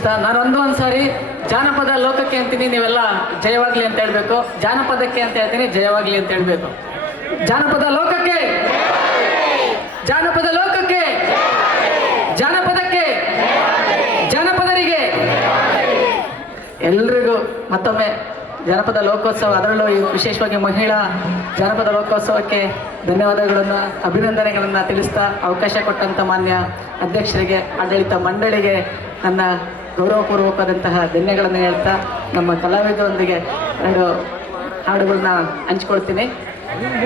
ತಿಳಿಸ್ತಾ ನಾನು ಒಂದು ಒಂದ್ಸಾರಿ ಜಾನಪದ ಲೋಕಕ್ಕೆ ಅಂತೀನಿ, ನೀವೆಲ್ಲ ಜಯವಾಗ್ಲಿ ಅಂತ ಹೇಳ್ಬೇಕು. ಜಾನಪದಕ್ಕೆ ಅಂತ ಹೇಳ್ತೀನಿ, ಜಯವಾಗ್ಲಿ ಅಂತ ಹೇಳ್ಬೇಕು. ಜಾನಪದ ಲೋಕಕ್ಕೆ! ಜಾನಪದ ಲೋಕಕ್ಕೆ! ಜಾನಪದಕ್ಕೆ! ಜಾನಪದರಿಗೆ! ಎಲ್ರಿಗೂ ಮತ್ತೊಮ್ಮೆ ಜನಪದ ಲೋಕೋತ್ಸವ, ಅದರಲ್ಲೂ ವಿಶೇಷವಾಗಿ ಮಹಿಳಾ ಜನಪದ ಲೋಕೋತ್ಸವಕ್ಕೆ ಧನ್ಯವಾದಗಳನ್ನು, ಅಭಿನಂದನೆಗಳನ್ನು ತಿಳಿಸ್ತಾ ಅವಕಾಶ ಕೊಟ್ಟಂಥ ಮಾನ್ಯ ಅಧ್ಯಕ್ಷರಿಗೆ, ಆಡಳಿತ ಮಂಡಳಿಗೆ ನನ್ನ ಗೌರವಪೂರ್ವಕವಾದಂತಹ ಧನ್ಯಗಳನ್ನು ಹೇಳ್ತಾ ನಮ್ಮ ಕಲಾವಿದರೊಂದಿಗೆ ಎರಡು ಹಾಡುಗಳನ್ನ ಹಂಚ್ಕೊಳ್ತೀನಿ.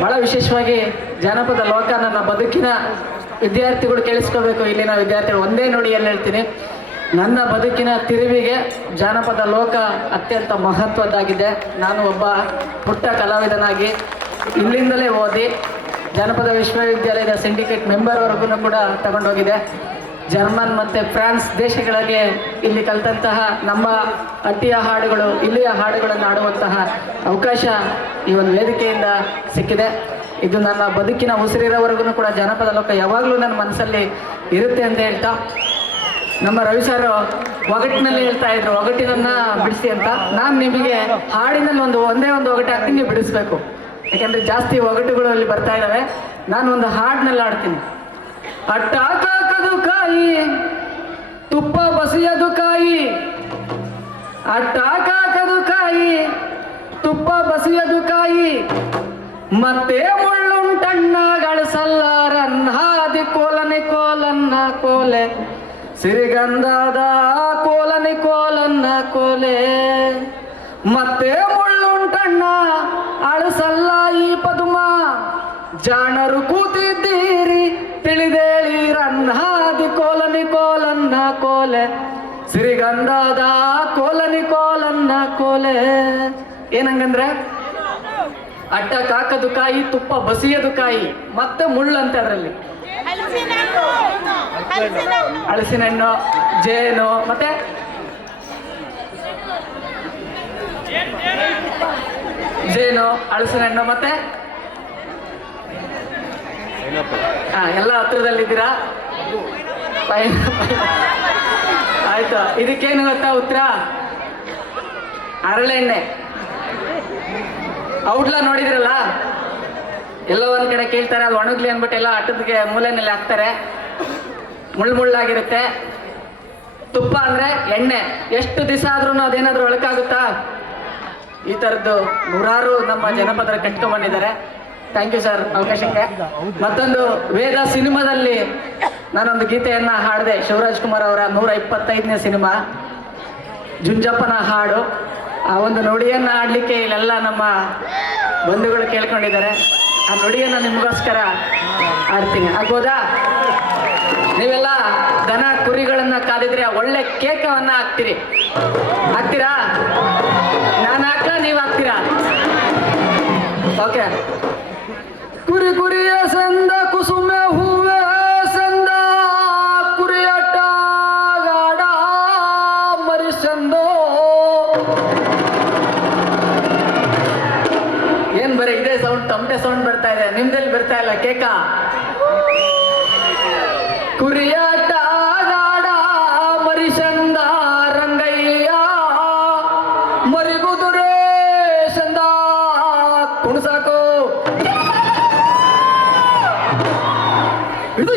ಬಹಳ ವಿಶೇಷವಾಗಿ ಜಾನಪದ ಲೋಕ ನನ್ನ ಬದುಕಿನ ವಿದ್ಯಾರ್ಥಿಗಳು ಕೇಳಿಸ್ಕೋಬೇಕು. ಇಲ್ಲಿನ ವಿದ್ಯಾರ್ಥಿಗಳು ಒಂದೇ ನುಡಿಯಲ್ಲಿ ಹೇಳ್ತೀನಿ. ನನ್ನ ಬದುಕಿನ ತಿರುವಿಗೆ ಜಾನಪದ ಲೋಕ ಅತ್ಯಂತ ಮಹತ್ವದ್ದಾಗಿದೆ. ನಾನು ಒಬ್ಬ ಪುಟ್ಟ ಕಲಾವಿದನಾಗಿ ಇಲ್ಲಿಂದಲೇ ಓದಿ ಜಾನಪದ ವಿಶ್ವವಿದ್ಯಾಲಯದ ಸಿಂಡಿಕೇಟ್ ಮೆಂಬರ್ವರೆಗೂ ಕೂಡ ತಗೊಂಡೋಗಿದೆ. ಜರ್ಮನ್ ಮತ್ತು ಫ್ರಾನ್ಸ್ ದೇಶಗಳಿಗೆ ಇಲ್ಲಿ ಕಲಿತಂತಹ ನಮ್ಮ ಅಟ್ಟಿಯ ಹಾಡುಗಳು, ಇಲ್ಲಿಯ ಹಾಡುಗಳನ್ನು ಆಡುವಂತಹ ಅವಕಾಶ ಈ ಒಂದು ವೇದಿಕೆಯಿಂದ ಸಿಕ್ಕಿದೆ. ಇದು ನನ್ನ ಬದುಕಿನ ಉಸಿರಿರೋವರೆಗೂ ಕೂಡ ಜನಪದ ಲೋಕ ಯಾವಾಗಲೂ ನನ್ನ ಮನಸ್ಸಲ್ಲಿ ಇರುತ್ತೆ ಅಂತ ಹೇಳ್ತಾ, ನಮ್ಮ ರವಿ ಸರ್ ಒಗಟಿನಲ್ಲಿ ಹೇಳ್ತಾ ಇದ್ರು, ಒಗಟಿನನ್ನ ಬಿಡಿಸಿ ಅಂತ. ನಾನು ನಿಮಗೆ ಹಾಡಿನಲ್ಲಿ ಒಂದು, ಒಂದೇ ಒಂದು ಒಗಟು ಹಾಕ್ತೀನಿ ಬಿಡಿಸ್ಬೇಕು. ಯಾಕಂದ್ರೆ ಜಾಸ್ತಿ ಒಗಟುಗಳು ಅಲ್ಲಿ ಬರ್ತಾ ಇದ್ದಾವೆ ನಾನು ಒಂದು ಹಾಡಿನಲ್ಲಿ ಆಡ್ತೀನಿ ಅಟ್ಟ ಕಾಕದು ಕಾಯಿ ತುಪ್ಪ ಬಸಿಯದು ಕಾಯಿ ಅಟ್ಟಾಕದು ಕಾಯಿ ತುಪ್ಪ ಬಸಿಯದು ಕಾಯಿ ಮತ್ತೆ ಮುಳ್ಳುಂಟಣ್ಣ ಗಳಿಸಲ್ಲಾರನ್ನಾದಿ ಕೋಲನೆ ಕೋಲನ್ನ ಕೋಲೆ, ಸಿರಿಗಂಧದ ಕೋಲನೆ ಕೋಲನ್ನ ಕೋಲೆ, ಮತ್ತೆ ಮುಳ್ಳುಂಟಣ್ಣ ಅಳಸಲ್ಲ ಈ ಪದುಮ, ಜಾಣರು ಕೂತಿದ್ದೀರಿ ಕೋಲೆ. ಏನಂಗಂದ್ರೆ ಅಟ್ಟ ಕಾಕದು ಕಾಯಿ, ತುಪ್ಪ ಬಸಿಯದು ಕಾಯಿ, ಮತ್ತೆ ಮುಳ್ಳಂತೆ ಅದರಲ್ಲಿ. ಹಲಸಿನ ಹಣ್ಣು ಜೇನು, ಮತ್ತೆ? ಜೇನು ಹಳಸಿನ ಹಣ್ಣು ಮತ್ತೆ? ಹಾ, ಎಲ್ಲ ಹತ್ರದಲ್ಲಿದ್ದೀರಾ? ಆಯ್ತು, ಇದಕ್ಕೇನು ಗೊತ್ತಾ ಉತ್ತರ? ಹರಳೆಣ್ಣೆ ಔಟ್ಲ ನೋಡಿದ್ರಲ್ಲ? ಎಲ್ಲೋ ಒಂದ್ ಕಡೆ ಕೇಳ್ತಾರೆ, ಅದು ಒಣಗ್ಲಿ ಅಂದ್ಬಿಟ್ಟು ಎಲ್ಲ ಅಟ್ಟದಕ್ಕೆ ಮೂಲೆನಲ್ಲಿ ಹಾಕ್ತಾರೆ. ಮುಳ್ಳು ಮುಳ್ಳಾಗಿರುತ್ತೆ ತುಪ್ಪ ಅಂದ್ರೆ ಎಣ್ಣೆ. ಎಷ್ಟು ದಿವಸ ಆದ್ರೂ ಅದೇನಾದ್ರೂ ಒಳಕಾಗುತ್ತಾ? ಈ ತರದ್ದು ನೂರಾರು ನಮ್ಮ ಜನಪದರ ಕಟ್ಕೊಂಡ್ಬಂದಿದ್ದಾರೆ ಥ್ಯಾಂಕ್ ಯು ಸರ್ ಅವಕಾಶಕ್ಕೆ. ಮತ್ತೊಂದು ವೇದ ಸಿನಿಮಾದಲ್ಲಿ ನಾನೊಂದು ಗೀತೆಯನ್ನ ಹಾಡಿದೆ. ಶಿವರಾಜ್ ಕುಮಾರ್ ಅವರ ನೂರ ಇಪ್ಪತ್ತೈದನೇ ಸಿನಿಮಾ. ಜುಂಜಪ್ಪನ ಹಾಡು. ಆ ಒಂದು ನುಡಿಯನ್ನ ಆಡ್ಲಿಕ್ಕೆ ಇಲ್ಲೆಲ್ಲ ನಮ್ಮ ಬಂಧುಗಳು ಕೇಳ್ಕೊಂಡಿದ್ದಾರೆ. ಆ ನುಡಿಯನ್ನ ನಿಮಗೋಸ್ಕರ ಆಡ್ತೀನಿ. ಆಗ್ಬೋದಾ? ನೀವೆಲ್ಲ ದನ ಕುರಿಗಳನ್ನ ಕಾದಿದ್ರೆ ಒಳ್ಳೆ ಕೇಕವನ್ನ ಹಾಕ್ತೀರಿ. ಹಾಕ್ತೀರಾ? ನಾನು ಹಾಕ ನೀವು ಹಾಕ್ತೀರಾ? ಓಕೆ. ಕುರಿ ಕುರಿಯ ಸಂದ ಕುಸುಮೆ ಹೂವೆ ಏನ್ ಬರೀ ಇದೇ ಸೌಂಡ್ ತಮಟೆ ಸೌಂಡ್ ಬರ್ತಾ ಇದೆ. ನಿಮ್ದಲ್ಲಿ ಬರ್ತಾ ಇಲ್ಲ, ಕೇಕ? ಕುರಿಯಾಟ ಗಾಡ ಮರಿಸಂದ ರಂಗಯ್ಯ. ಮರಿಗುದುರೆ ಚಂದ ಕುಣಸಾಕೋ. ಇದು